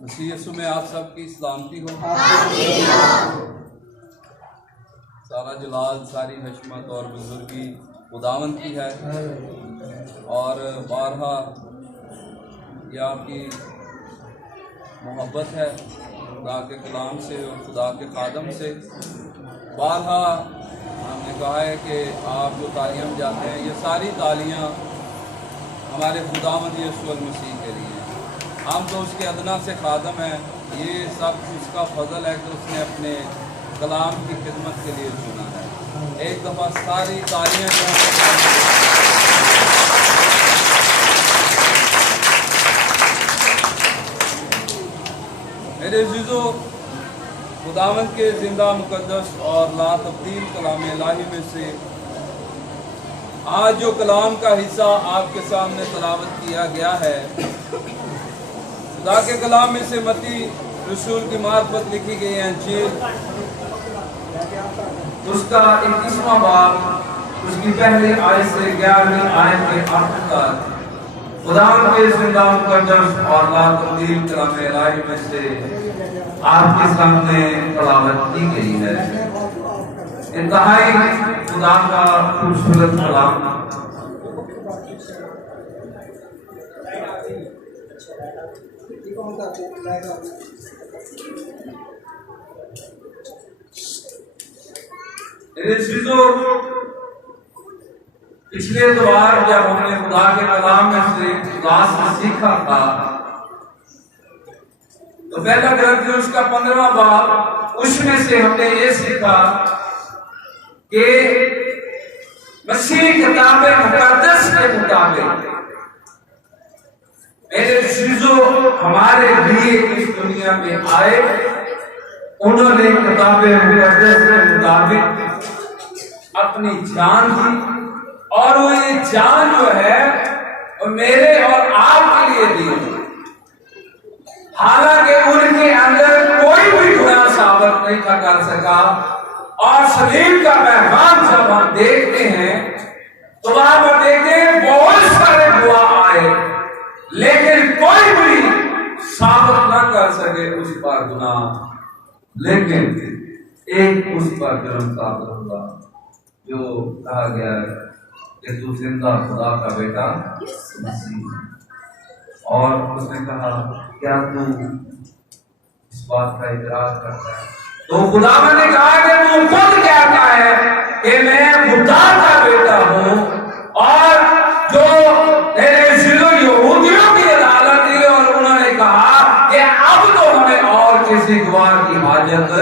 مسیح یسوع میں آپ سب کی سلامتی ہو۔ سارا جلال، ساری حشمت اور بزرگی خداوند کی ہے، اور بارہا یہ آپ کی محبت ہے خدا کے کلام سے اور خدا کے خادم سے۔ بارہا ہم نے کہا ہے کہ آپ جو تالیاں بجاتے ہیں، یہ ساری تالیاں ہمارے خداوند یسوع المسیح کے لیے ہیں۔ ہم تو اس کے ادنا سے خادم ہیں، یہ سب اس کا فضل ہے کہ اس نے اپنے کلام کی خدمت کے لیے چنا ہے۔ ایک دفعہ ساری تالیاں میرے عزیزو، خداوند کے زندہ مقدس اور لا تبدیل کلام الہی میں سے آج جو کلام کا حصہ آپ کے سامنے تلاوت کیا گیا ہے، خدا کے کلام میں سے متی رسول کی معرفت لکھی گئی انجیل، اس کا 21واں باب، اس کی پہلی آیت سے 11ویں آیت کے آخر تک خداوند کے زندہ مقدس اور لا تبدیل کلام الہی میں سے آپ کے سامنے تلاوت کی گئی ہے۔ انتہائی خدا کا خوبصورت کلام۔ پچھلے اتوار جب ہم نے خدا کے کلام میں سے خدا سے سیکھا تھا، تو پہلا کرنتھیوں کا 15واں باب، اس میں سے ہم نے یہ سیکھا کہ مسیح کتاب مقدس کے مطابق میرے عزیزو ہمارے لیے اس دنیا میں آئے، انہوں نے کتاب مقدس کے مطابق اپنی جان دی، اور وہ یہ جان جو ہے وہ میرے اور آپ کے لیے دی۔ حالانکہ ان کے اندر کوئی بھی گناہ ثابت نہیں کر سکا، اور صلیب کا پیغام جب ہم دیکھتے ہیں تو وہاں پر دیکھتے ہیں بہت سارے گواہ آئے، لیکن کوئی بھی ثابت نہ کر سکے اس پر گناہ، لیکن ایک اس پر جرم ثابت ہوگا، جو کہا گیا ہے کہ تو زندہ خدا کا بیٹا مسیح ہے۔ اور اس نے کہا کیا تو اس بات کا اقرار کرتا ہے؟ تو خدا نے کہا کہ تو خود کہتا ہے کہ میں خدا کا بیٹا ہوں، اور جو تیرے ضلع یہودیوں کی عدالت تھی، اور انہوں نے کہا کہ اب تو ہمیں اور کسی گواہ کی حاجت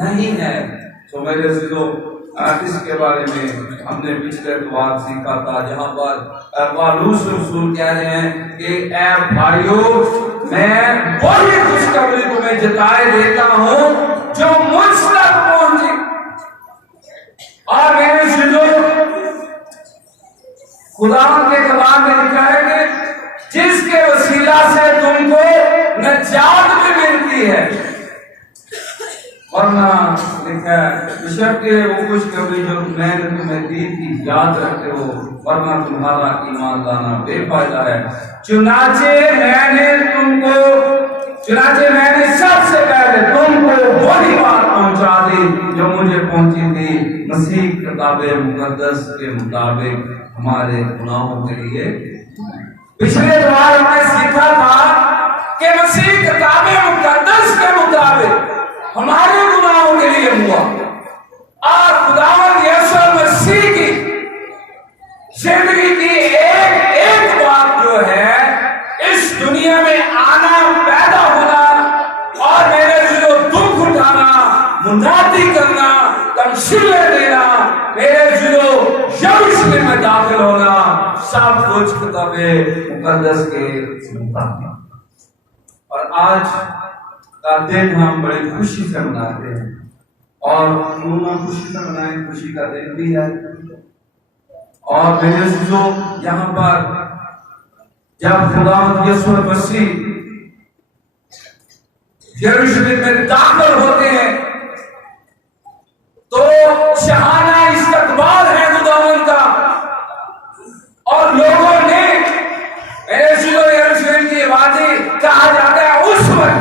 نہیں ہے۔ تو میرے ضلع اس کے بارے میں ہم نے پچھلے اتوار سیکھا تھا، جہاں پر پالوس رسول کہہ رہے ہیں کہ اے بھائیو، میں وہی خوشخبری تمہیں جتائے دیتا ہوں جو مجھ تک پہنچی۔ اور میرے سنو، خدا کے کلام میں لکھا ہے کہ جس کے وسیلہ سے تم کو نجات بھی ملتی ہے، ورنہ لکھا ہے بشک کہ وہ خوشخبری جو میں نے تمہیں دی تھی یاد رکھتے ہو، ورنہ تمہارا ایمان لانا بے فائدہ ہے۔ چنانچہ میں نے سب سے پہلے تم کو وہی بات پہنچا دی جو مجھے پہنچی تھی، مسیح کتاب مقدس کے مطابق ہمارے گناہوں کے لیے۔ پچھلے بار ہم نے سیکھا تھا کہ مسیح کتاب مقدس کے مطابق ہمارے گناہوں کے لیے ہوا، اور خداوند یسوع مسیح کی زندگی کی ایک بات جو ہے اس دنیا میں آنا، پیدا ہونا، اور میرے ذریعے دکھ اٹھانا، منادی کرنا، تمثیلیں دینا، میرے ذریعے یروشلم میں داخل ہونا، سب کچھ کتاب مقدس کے مطابق۔ اور آج کا دن ہم بڑی خوشی سے مناتے ہیں، اور کیوں خوشی سے منائیں، خوشی کا دن بھی ہے۔ اور میرے عزیزو، یہاں پر جب خداوند یسوع مسیح یروشلم میں داخل ہوتے ہیں تو شہانہ استقبال ہے خداوند کا، اور لوگوں نے میرے عزیزو یروشلم کی وادی کہا جاتا ہے اس وقت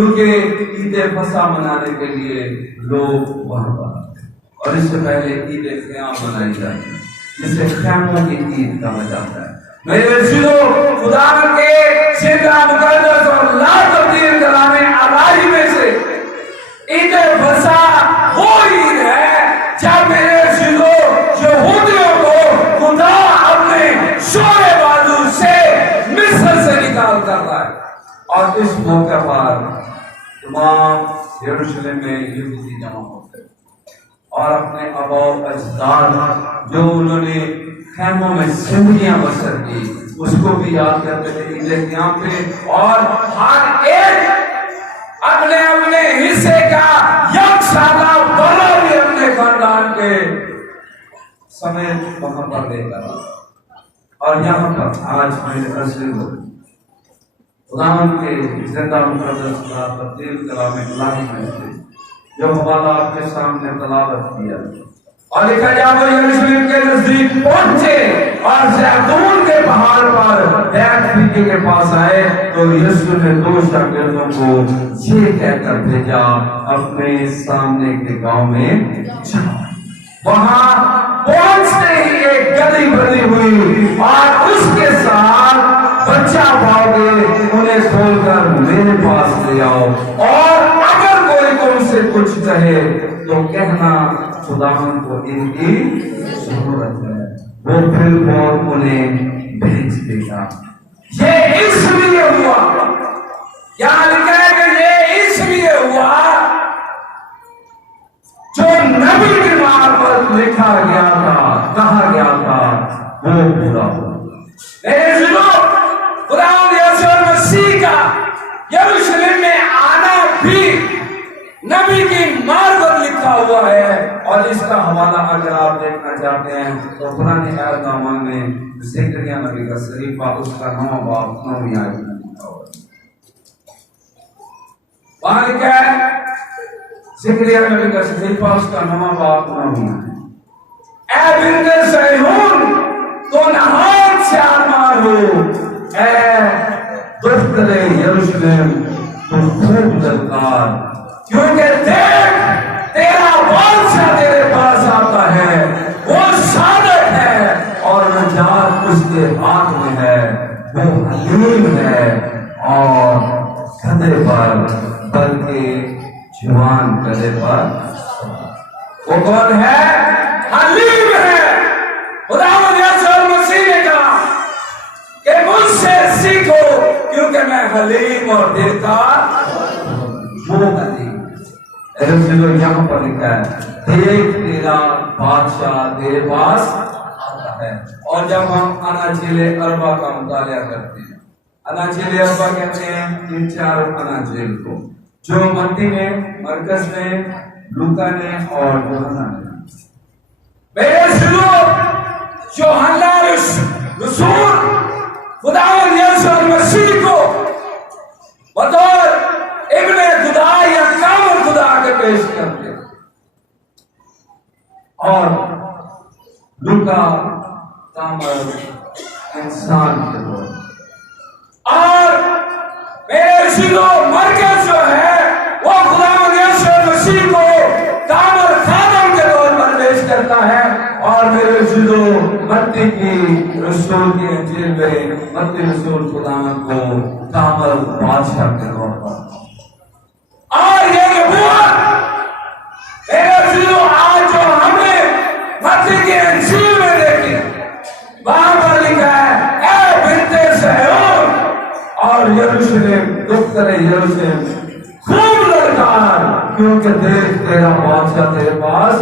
کیونکہ عید فصح منانے کے لیے لوگ وہاں پر آتے ہیں، اور اس سے پہلے عید قیام منائی جاتی ہے جسے خیموں کی عید کہا جاتا ہے۔ میرے عزیزو، خدا کے زندہ مقدس اور لا تبدیل کلام الہی میں سے عید فصح وہ عید ہے جب میرے عزیزو یہودیوں کو خدا اپنے شور بازو سے مصر سے نکال کرتا ہے، اور اس موقع پر تمام یروشلم میں یہودی جمع ہوتے ہیں اور اپنے آباء و اجداد جو انہوں نے خیموں میں زندگیاں بسر کی اس کو بھی یاد کرتے تھے عید قیام پہ، اور ہر ایک اپنے اپنے حصے کا یک سالہ بڑا بھی اپنے خاندان کے سمیت وہاں پر لے کر، اور یہاں پر آج میرے اصلی لوگ خداوند کے زندہ مقدس کا تبدیل کلام الہی میں سے جو حوالہ آپ کے سامنے تلاوت کیا اور لکھا جب وہ یروشلم کے نزدیک پہنچے اور زیتون کے پہاڑ پر بیت فیقے کے پاس آئے تو یسوع نے دو شاگردوں کو یہ کہہ کر بھیجا اپنے سامنے کے گاؤں میں جاؤ۔ وہاں پہنچتے ہی ایک گدی بندھی ہوئی اور اس کے ساتھ بچہ پاؤ گے، انہیں کھول کر میرے پاس لے آؤ، اور اگر کوئی تم سے کچھ کہے تو کہنا خداوند کو ان کی ضرورت ہے، وہ پھر اور انہیں بھیج دے گا۔ یہ اس لیے ہوا، یہاں لکھا ہے کہ یہ اس لیے ہوا جو نبی کی معرفت لکھا گیا تھا، کہا گیا تھا، وہ پورا ہوا۔ میرے عزیزو، خداوند یسوع مسیح کا یروشلم میں آنا بھی نبی کی معرفت لکھا ہوا ہے، اور اس کا حوالہ اگر آپ دیکھنا چاہتے ہیں تو قرآن عہد نامہ میں زکریا نبی کا صحیفہ اس کا 9 باب 9 آیت میں لکھا ہوا ہے۔ وہاں لکھا ہے زکریا نبی کا صحیفہ اس کا 9 باب 9 اے بنت صہیون تو نہایت شادمان ہو، اے دختر یروشلم تو خوب دلدار، کیونکہ دیکھ تیرا بادشاہ تیرے پاس آتا ہے، وہ صادق ہے اور نجات اس کے ہاتھ میں ہے، وہ حلیم ہے اور گدھے پر بلکہ جوان گدھے پر۔ وہ کون ہے؟ حلیم ہے۔ خداوند یسوع مسیح نے کہا کہ مجھ سے سیکھو کیونکہ میں حلیم اور دیرکار وہ حلیم۔ یہاں پر لکھا ہے دیکھ تیرا بادشاہ تیرے پاس آتا ہے، اور جب ہم اناجیل اربع کا مطالعہ کرتے ہیں، اناجیل اربع کہتے ہیں ان 4 اناجیل کو جو متی نے، مرکز نے، لوکا نے اور یوحنا نے۔ میرے سلوک یوحنا رسول خداوند یسوع مسیح کو بطور ابن خدا یا کامل خدا کے پیش کرتے، اور لوکا کامل انسان کے طور، اور میرے عزیزو مرکز جو ہے وہ خداوند یسوع مسیح کو کامل خادم کے طور پر پیش کرتا ہے، اور میرے عزیزو متی کی رسول کی انجیل میں متی رسول خداوند کو کامل بادشاہ کے طور پر، اور یہ نبوت میرے عزیزو آج جو ہم نے متی کی انجیل میں دیکھی وہاں پر لکھا ہے اے بنت صہیون اور یروشلم دختر یروشلم خوب للکار، کیونکہ دیکھ تیرا بادشاہ تیرے پاس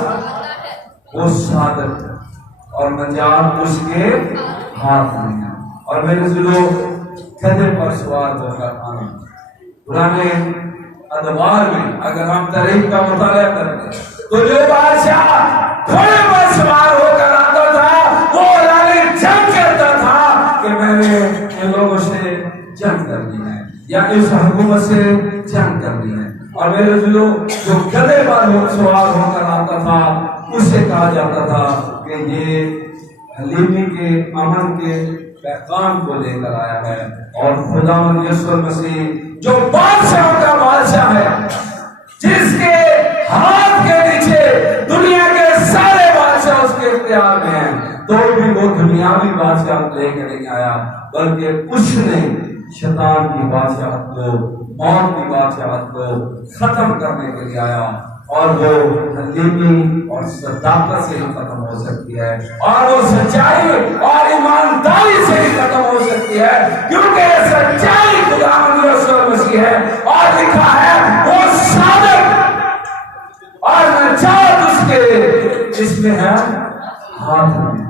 وہ صادق ہے اور نجات اس کے ہاتھ میں ہے۔ اور میرے ذلو گدھے پر سوار ہو کر آنا، پرانے ادوار میں اگر ہم تاریخ کا مطالعہ کرتے تو جو بادشاہ گھوڑے پر سوار ہو کر آتا تھا وہ اعلان جنگ کرتا تھا کہ میں نے ان لوگوں سے جنگ کرنی ہے یا اس حکومت سے جنگ کرنی ہے۔ اور میرے ذلو جو گدھے پر سوار ہو کر آتا تھا اس سے کہا جاتا تھا کہ یہ حلیمی کے امن کے پیغام کو لے کر آیا ہے، اور خداوند یسوع مسیح جو بادشاہوں کا بادشاہ ہے، جس کے ہاتھ کے نیچے دنیا کے سارے بادشاہ اس کے اختیار میں ہیں، تو بھی وہ دنیاوی بادشاہ لے کر نہیں آیا، بلکہ اس نے شیطان کی بادشاہت کو، موت کی بادشاہت کو ختم کرنے کے لیے آیا، اور وہ حکیمی اور صداقت سے ہی ختم ہو سکتی ہے، اور وہ سچائی اور ایمانداری سے ہی ختم ہو سکتی ہے، کیونکہ سچائی خداوند یسوع مسیح ہے، اور لکھا ہے وہ صادق اور نجات اس کے اس میں ہے ہاتھ میں۔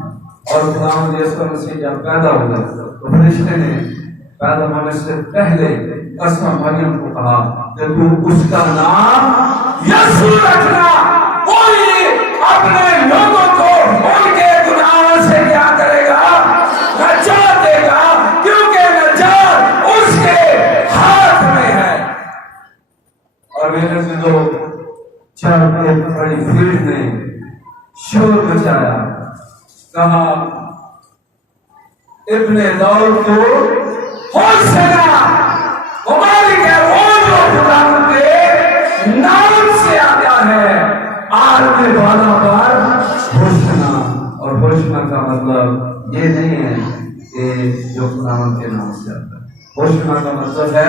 اور خداوند یسوع مسیح جب پیدا ہوا تو فرشتے نے پیدا ہونے سے پہلے قسم مریم کو کہا کہ تو اس کا نام یسوع رکھنا، وہی اپنے لوگوں کو ان کے گناہوں سے کیا کرے گا؟ نجات دے گا، کیونکہ نجات اس کے ہاتھ میں ہے۔ اور میرے سے جو چار ایک بڑی بھیڑ نے شور مچایا، کہا ابن داؤد کو ہوشنا، مبارک ہے وہ جو خداوند کے نام سے آتا ہے، عالم بالا پر ہوشنا۔ اور ہوشنا کا مطلب یہ نہیں ہے کہ جو خداوند کے نام سے آتا ہے، ہوشنا کا مطلب ہے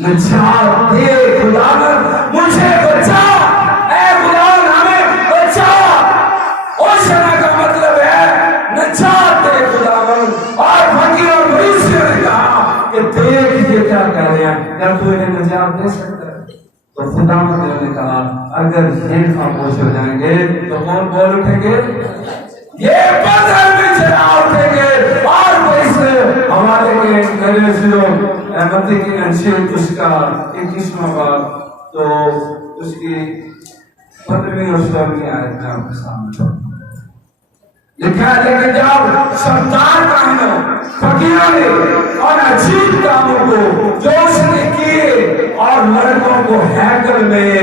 نجات دے خداوند، مجھے بچا اے خداوند، ہمیں بچا۔ ہوشنا کا مطلب ہے نجات دے خداوند۔ اور فقیر اور فریسیوں نے کہا کہ دیکھ یہ کیا کہہ رہے ہیں، کیا تو انہیں نجات دے سکتا ہے؟ تو خداوند نے کہا اگر یہ خاموش ہو جائیں گے تو کون بول اٹھیں گے؟ یہ پتھر بھی چلا اٹھیں گے۔ اور وہ اس حوالے کے میرے سیرو احمدی کی انشیت اس کا 21واں باب، تو اس کی 15ویں اور 16ویں آیت میں آپ کے سامنے لکھا ہے، لیکن جب سردار کاموں، فقیروں نے اور عجیب کاموں کو جو اس نے کیے اور لڑکوں کو ہیکل میں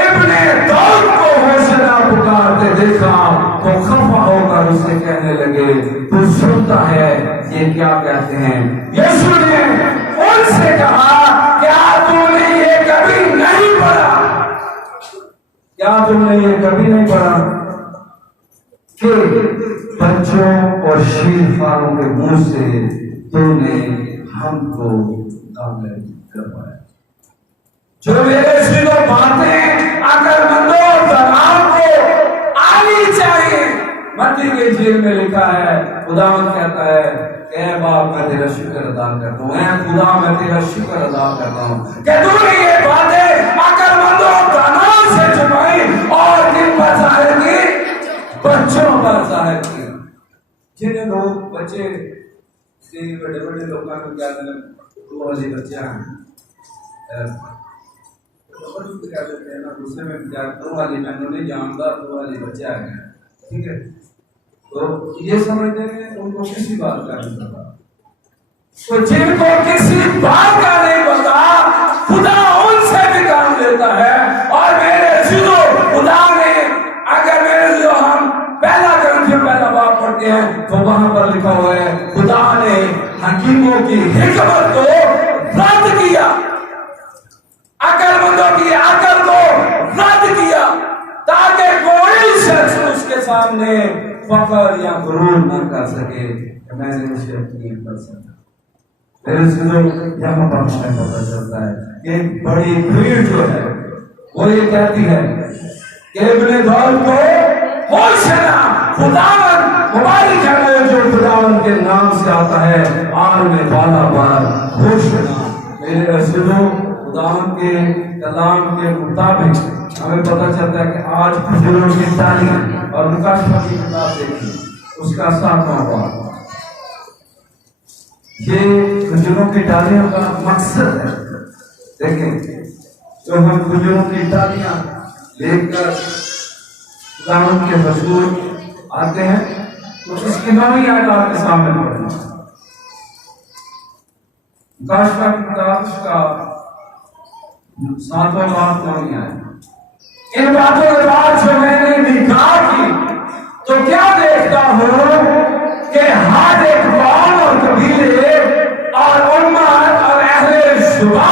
ابن داؤد کو ہوشنا پکارتے دیکھا تو خفا ہو کر اسے کہنے لگے تو سنتا ہے یہ کیا کہتے ہیں؟ یسوع نے ان سے کہا کیا تم نے یہ کبھی نہیں پڑھا؟ کیا تم نے یہ کبھی نہیں پڑھا کہ بچوں اور شیر خواروں کے منہ سے تو نے ہم کو کامل کروایا؟ جو میرے سیدھو باتیں عقل مندوں اور داناؤں کو آنی چاہیے۔ متی کے انجیل میں لکھا ہے، خداوند کہتا ہے اے باپ میں تیرا شکر ادا کرتا ہوں، اے خدا میں تیرا شکر ادا کرتا ہوں کہ تو نے یہ باتیں عقل مندوں اور داناؤں سے چھپائی اور کن پر ظاہر کی؟ بچوں پر ظاہر کی۔ جنہیں لوگ بچے بڑے بڑے لوگوں کو کیا کریں، وہ والی بچہ ہیں، دوسرے میں دو والی میں نہیں جانتا، دو والی بچہ ہے، ٹھیک ہے؟ تو یہ سمجھتے ہیں ان کو کسی بات کا نہیں پتا، تو جن کو کسی بات کا نہیں پتا خدا ان سے بھی کام لیتا ہے۔ اور میرے عزیزو، خدا نے اگر میرے عزیزو ہم پہلا کرنتھیوں پہلا باب پڑھتے ہیں تو وہاں پر لکھا ہوا ہے خدا نے حکیموں کی حکمت کو رد کیا، عقل مندوں کی عقل کو رد کیا، تاکہ کوئی شخص اس کے سامنے فخر یا غرور نہ کر سکے کہ میں نے اسے یقین کر سکتا۔ میرے سنو، یہاں پر ہمیں پتہ چلتا ہے کہ ایک بڑی بھیڑ جو ہے وہ یہ کہتی ہے کہ ابن داؤد کو ہوشنا، خداوند مبارک ہے وہ جو خداوند کے نام سے آتا ہے، عالم بالا پر ہوشنا۔ میرے سنو، خداوند کے کلام کے مطابق ہمیں پتہ چلتا ہے کہ آج فجروں کی تعلیم اور مکاشفہ کی کتاب دیکھیں، اس کا 7واں باب، یہ فجروں کی تعلیم کا مقصد ہے۔ دیکھیں، جو ہم فجروں کی تعلیاں لے کر خداوند کے حضور آتے ہیں تو اس کی 9ویں آیت آپ کے سامنے پڑھیں۔ مکاشفہ کی کتاب اس کا 7واں باب 9ویں آیت، ان باتوں کے بعد جو میں نے نگاہ کی تو کیا دیکھتا ہوں کہ ہر ایک قوم اور قبیلے اور امت اور اہل زبان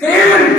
3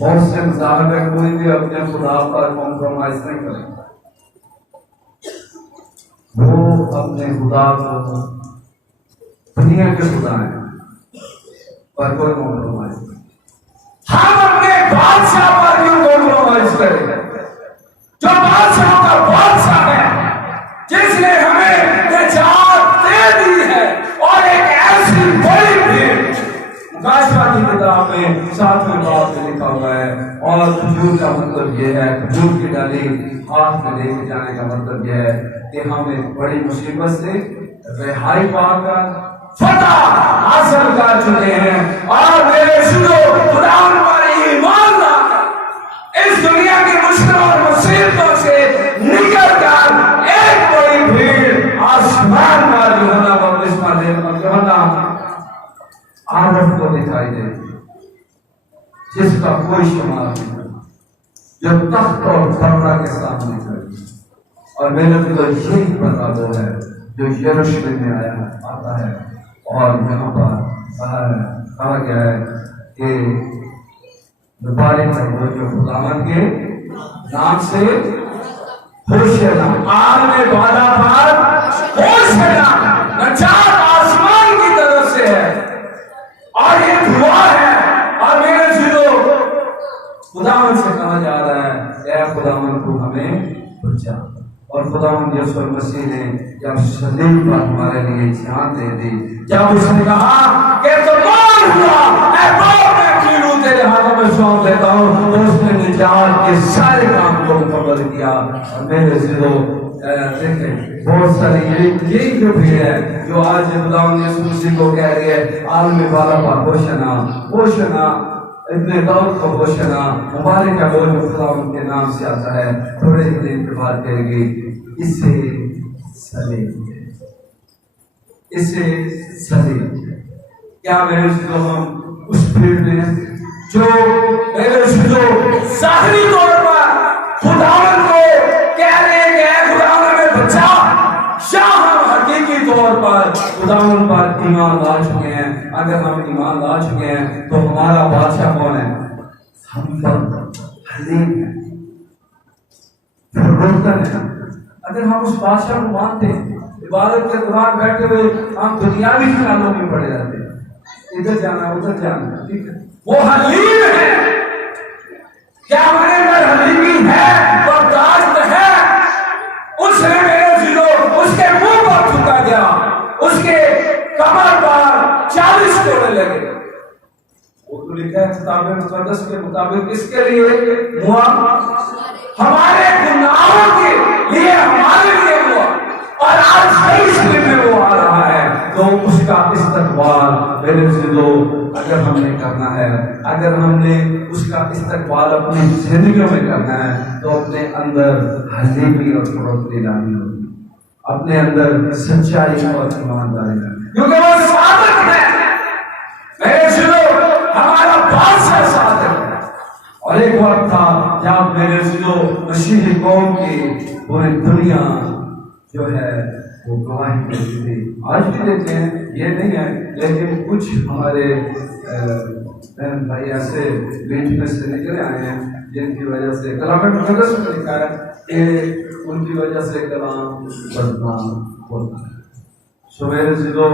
بہت سے مذاہب ہے، کوئی بھی اپنے خدا پر کمپرومائز نہیں کرے، وہ اپنے خدا کو دنیا کے خدا ہیں پر کوئی کمپرومائز نہیں۔ ہم اپنے بادشاہ پر کیوں کمپرومائز کریں؟ جو بادشاہ کا بادشاہ ہے، جس نے ہمیں نجات دے دی ہے، اور ایک ایسی بڑی بھیڑ مکاشفہ کی کتاب میں 7ویں باب میں لکھا ہوا ہے، اور کھجور کا مطلب یہ ہے، کھجور کی ڈالی ہاتھ میں لے کے جانے کا مطلب یہ ہے کہ ہم ایک بڑی مصیبت سے رہائی پا کر فتح حاصل کر چکے ہیں، اور میرے شروع خدا پر ایمان لا کر اس دنیا کی مشکلوں اور مصیبتوں سے نکل کر ایک بڑی بھیڑ آسمان پر یوحنا بپتسمہ دینے پر یوحنا عارف کو دکھائی دے، جس کا کوئی شمار نہیں، جو تخت اور تخت کے سامنے کھڑی، اور میرے کو تو یہی پتا وہ ہے جو یروشلم میں آتا ہے، اور یہاں پر کہا گیا ہے کہ مبارک ہے وہ جو خداوند کے نام سے ہوشینا، عالم بالا پر ہوشینا، نجات آسمان کی طرف سے ہے، اور یہ دعا ہے، اور میرے ضلع خداوند سے کہا جا رہا ہے اے خداوند تو ہمیں بچا، اور خداوند یسوع مسیح نے جب صلیب پر ہمارے لیے جان دے دی، جب اس نے کہا کہ تمام ہوا اے باپ میں کیلو تیرے ہاتھوں میں سونپ دیتا ہوں، تو اس نے نجات کے سارے کام کو مکمل کیا۔ اور میرے ضلع دیکھیں بہت ساری یہی جو بھی ہے جو آج خداوند یسوع مسیح کو کہہ رہی ہے عالم بالا پر ہوشنا، ہوشنا ابن داؤد کو ہوشنا، مبارک ہے وہ جو خداوند کے نام سے آتا ہے، تھوڑے ہی دن کے بعد کہے گی اسے سلیب، اسے سلیب۔ کیا میرے جو ہم اس بھیڑ میں جو میرے جو ظاہری طور پر خداوند کو کہہ رہے ہیں کہ اے خداوند میں بچا، یا ہم حقیقی طور پر خداوند پر ایمان لا چکے ہیں؟ اگر ہم ایمان لا چکے ہیں تو ہمارا بادشاہ کون ہے؟ ہم پر حلیم ہے، پرورتن ہے۔ اگر ہم اس بادشاہ کو مانتے ہیں، عبادت کے دوران بیٹھے ہوئے ہم دنیاوی خیالوں میں پڑے رہتے ہیں، ادھر جانا ادھر جانا، ٹھیک ہے، وہ حلیم ہے۔ کیا ہمارے اندر حلیمی ہے، برداشت ہے؟ اس نے میرے ضلع اس کے منہ پر تھوکا گیا، اس کے کمر پر 40 کوڑے لگے۔ وہ تو لکھا ہے کتاب مقدس کے مطابق اس کے لیے ہوا، ہمارے گناہوں کے لیے، ہمارے لیے ہوا، اور آج یروشلم میں وہ آ رہا ہے، تو اس کا استقبال میرے ضلع اگر ہم نے کرنا ہے، اگر ہم نے اس کا استقبال اپنی زندگیوں میں کرنا ہے، تو اپنے اندر حلیمی اور بڑھوتری لانی ہوگی، اپنے اندر سچائی اور ایمانداری لانی، کیونکہ وہ صادق ہے۔ میرے ضلع ہمارا بادشاہ صادق ہے۔ اور ایک وقت تھا جب میرے ضلع مسیحی قوم کی پوری دنیا جو ہے وہ گواہی دیتی تھی، آج بھی دیتے ہیں، یہ نہیں ہے، لیکن کچھ ہمارے بہن بھائی ایسے بیچ میں سے نکلے آئے ہیں جن کی وجہ سے کلام مقدس میں لکھا ہے کہ ان کی وجہ سے کلام بدنام ہوتا ہے۔ سو میرے ضلع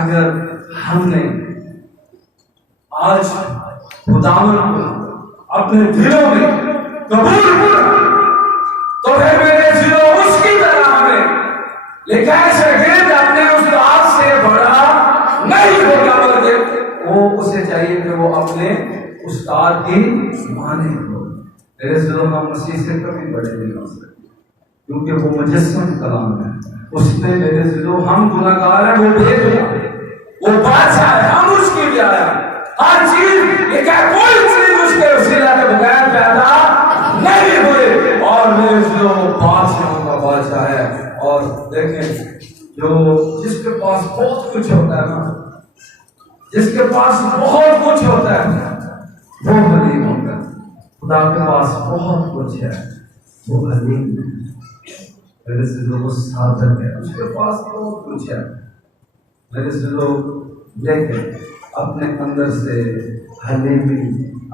اگر ہم نے آج خداوند کو اپنے دلوں میں قبول کیا، تو پھر میرے ضلع اس کی طرح ہمیں لکھا ہے شاگرد اپنے استاد سے بڑا نہیں ہوگا، بلکہ وہ اسے چاہیے کہ وہ اپنے استاد کی مانے ہو۔ میرے ضلع ہم مسیح سے کبھی بڑے نہیں ہو سکتے، کیونکہ وہ مجسم کلام ہے، اس میں میرے ضلع ہم گناہگار ہیں، وہ بے گناہ ہے، وہ بادشاہ ہے، ہم اس کی بھی آیا، ہر چیز لکھا ہے، کوئی چیز اس کے وسیلہ کے بغیر پیدا نہیں ہوئے، اور میرے ضلع بادشاہوں کا بادشاہ ہے۔ اور دیکھیں جو جس کے پاس بہت کچھ ہوتا ہے نا، جس کے پاس بہت کچھ ہوتا ہے وہ حلیم ہوتا ہے۔ خدا کے پاس بہت کچھ ہے، وہ حلیم ہے، میرے سے لوگ صادق ہے، اس کے پاس بہت کچھ ہے، میرے سے لوگ لیکن اپنے اندر سے حلیمی،